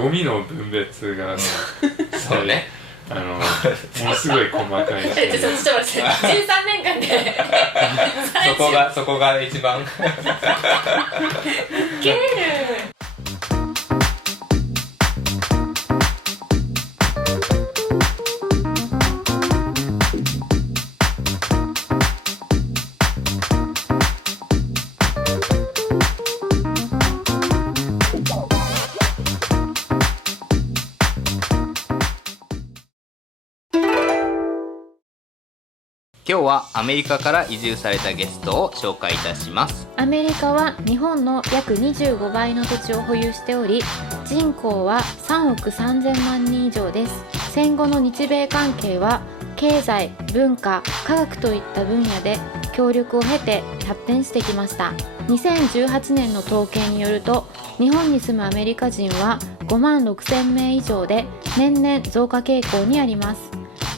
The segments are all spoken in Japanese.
ゴミの分別がそうねものすごい細かいちょっと待って13年間でそこが一番ウケる。今日はアメリカから移住されたゲストを紹介いたします。アメリカは日本の約25倍の土地を保有しており、人口は3億3000万人以上です。戦後の日米関係は経済、文化、科学といった分野で協力を経て発展してきました。2018年の統計によると、日本に住むアメリカ人は5万6000名以上で年々増加傾向にあります。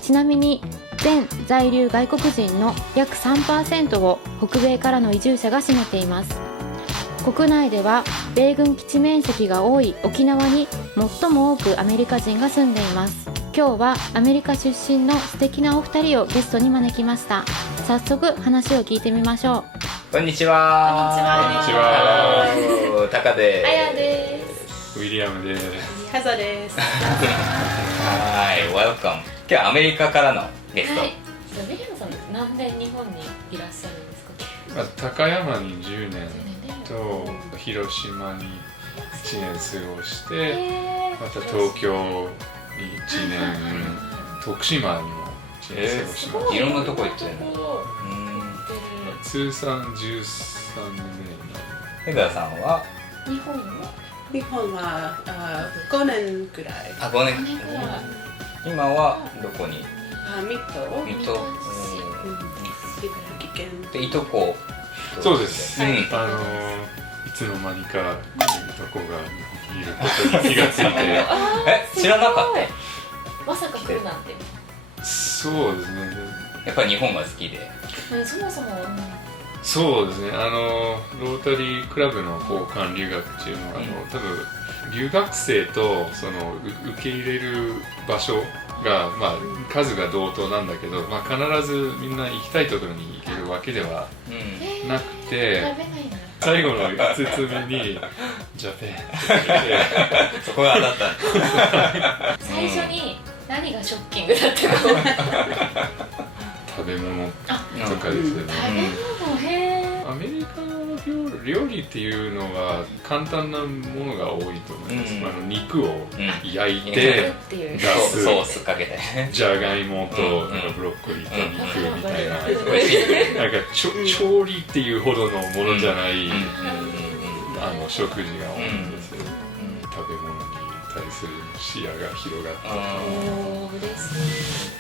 ちなみに全在留外国人の約 3% を北米からの移住者が占めています。国内では米軍基地面積が多い沖縄に最も多くアメリカ人が住んでいます。今日はアメリカ出身の素敵なお二人をゲストに招きました。早速話を聞いてみましょう。こんにちは。こんにちは。タカです。あやです。ウィリアムです。ハザです。はい、Welcome。今日はアメリカからのゲスト。はい。ウィリアムさん何年日本にいらっしゃるんですか？高山に10年と広島に1年過ごして、また東京に1年、徳島にも1年過ごしました。いろんなとこ行ってるの。通算13年ヘザーさんは日本は5年くらい。5年。今はどこに？水戸。水戸。茨城県。でいとこ。そうです。うん。いつの間にかいとこがいることに気がついて知らなかっまさか来るなんて。そうですね。た。やっぱり日本が好きで。そもそもそうですね。ロータリークラブの交換留学っていうのは、多分留学生とその受け入れる場所が、数が同等なんだけど、必ずみんな行きたいところに行けるわけではなくて、最後の5つ目にジャパンって言ってそこが当たった。最初に何がショッキングだったか食べ物とかですよね。アメリカの料理っていうのは簡単なものが多いと思います。肉を焼いて出すソースかけてじゃがいもとブロッコリーと肉みたいな、なんか調理っていうほどのものじゃない食事が多いんですよ。食べ物に対する視野が広がった。嬉しい。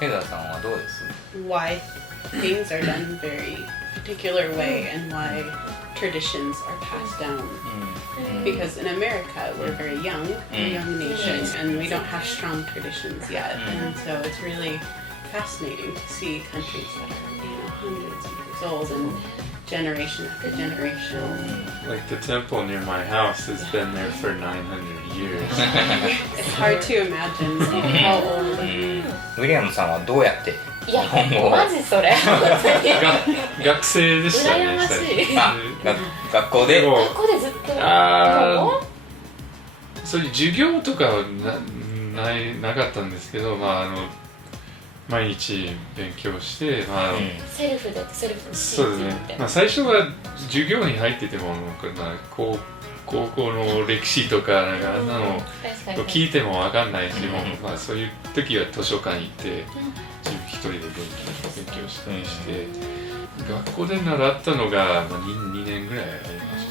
ヘザーさんはどうです？ Why things are done very particular way and why traditions are passed down. Because in America we're very young, we're a young nation, and we don't have strong traditions yet. And so it's really fascinating to see countries that are, hundreds of years old and generation after generation. Like the temple near my house has been there for 900 years. It's hard to imagine how old. ウィリアムさんはどうやっていや、日本語をマジそれ学生でしたね。羨ましい。学校で学校でずっとそういう授業とかはなかったんですけど、毎日勉強して、セルフでそうですね。最初は授業に入ってても高校の歴史とかあんなの聞いても分かんないし、そういう時は図書館行って一人で勉強したりして、学校で習ったのが2年ぐらいありまし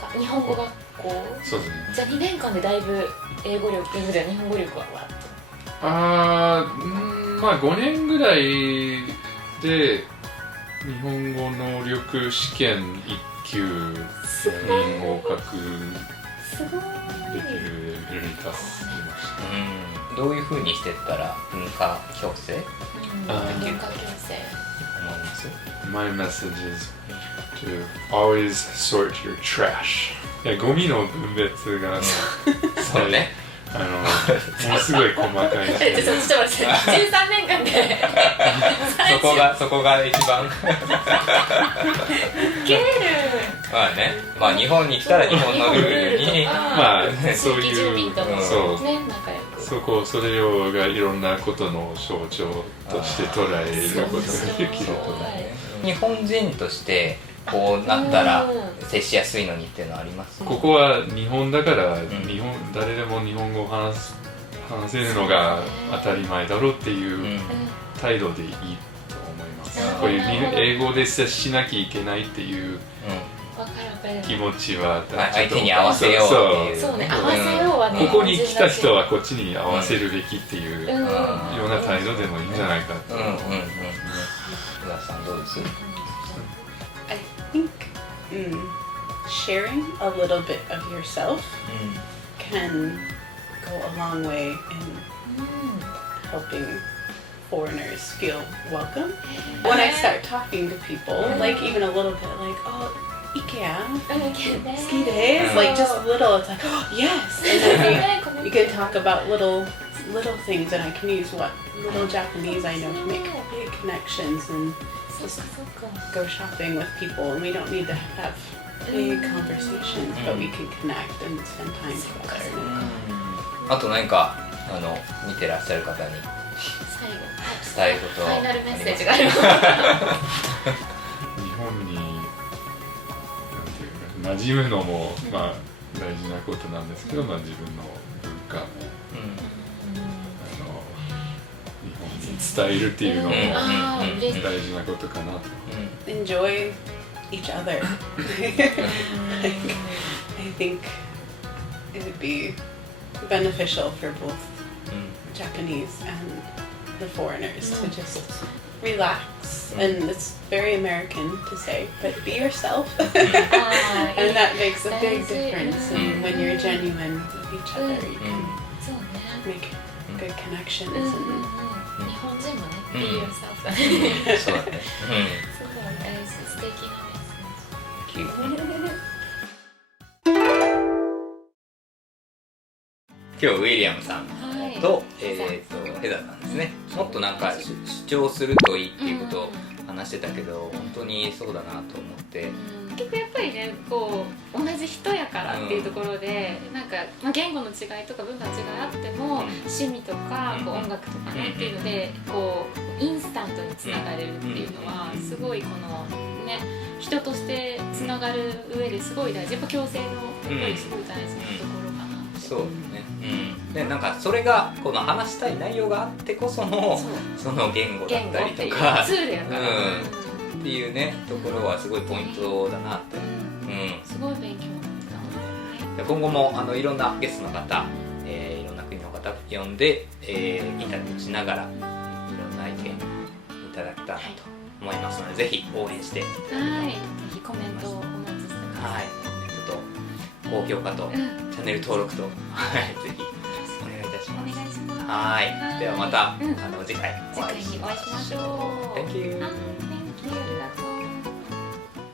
たね。日本語学校。そうですね。じゃあ2年間でだいぶ英語力で日本語力はわっと。5年ぐらいで日本語能力試験1級に合格すごい。できるレベルに達しました。どういう風にしてったら文化共生文化共生。思います？ My message is to always sort your trash. いや、ゴミの分別がそうね。ものすごい細かいな。ちょっと待って、13年間でそこが一番ゲール。まあね、まあ日本に来たら日本のルールにまあそう地域住民いうともそうね、仲良く。それをがいろんなことの象徴として捉えることができると。日本人としてこうなったら接しやすいのにっていうのはあります？ここは日本だから誰でも日本語を話せるのが当たり前だろうっていう態度でいいと思います。こういう英語で接しなきゃいけないっていう気持ちは相手に合わせようっていう。そうね、合わせようはね。ここに来た人はこっちに合わせるべきっていうような態度でもいいんじゃないかと。宇田さんどうです？I think sharing a little bit of yourself can go a long way in helping foreigners feel welcome. When I start talking to people, like even a little bit, like, oh, IKEA, ski days, like just little, it's like, oh, yes. And then you can talk about little things, and I can use what little Japanese I know to make big connections and just go shopping with people. And we don't need to have big conversations, but we can connect and spend time together. あと何か見てらっしゃる方に伝えることファイナルメッセージがある。日本になんていうか馴染むのもまあ大事なことなんですけど、まあ自分の文化も日本に伝えるっていうのも大事なことかなと。Enjoy each other. I think it would be beneficial for both Japanese and the foreigners to just relax. And it's very American to say, but be yourself. And that makes a big difference. And when you're genuine with each other, you can make good connections. 日本人もね、be yourself だね。そうだね。すごい大事、素敵なメッセージ。今日ウィリアムさんと、ヘザーさんですね。もっとなんか主張するといいっていうことを話してたけど、本当にそうだなと思って。結局やっぱりね、こう同じ人やからっていうところで、なんか、まあ、言語の違いとか文化の違いあっても、趣味とかこう音楽とかねっていうのでこうインスタントにつながれるっていうのはすごいこのね人としてつながる上ですごい大事。やっぱ共生のやっぱりすごい大事なところかなって。そうね。でなんかそれがこの話したい内容があってこそのその言語だったりとかツールやから。っていうねところはすごいポイントだなって、すごい勉強になった。今後もいろんなゲストの方、いろんな国の方呼んで、インタビューしながらいろんな意見いただけたらと思いますので、ぜひ応援してはい、ぜひコメントをお待ちしてます。はい、コメントと高評価と、チャンネル登録と、ぜひお願いいたします。お願いします。はい、ではまた、次回お会いし次回にお会いしましょう。Thank you.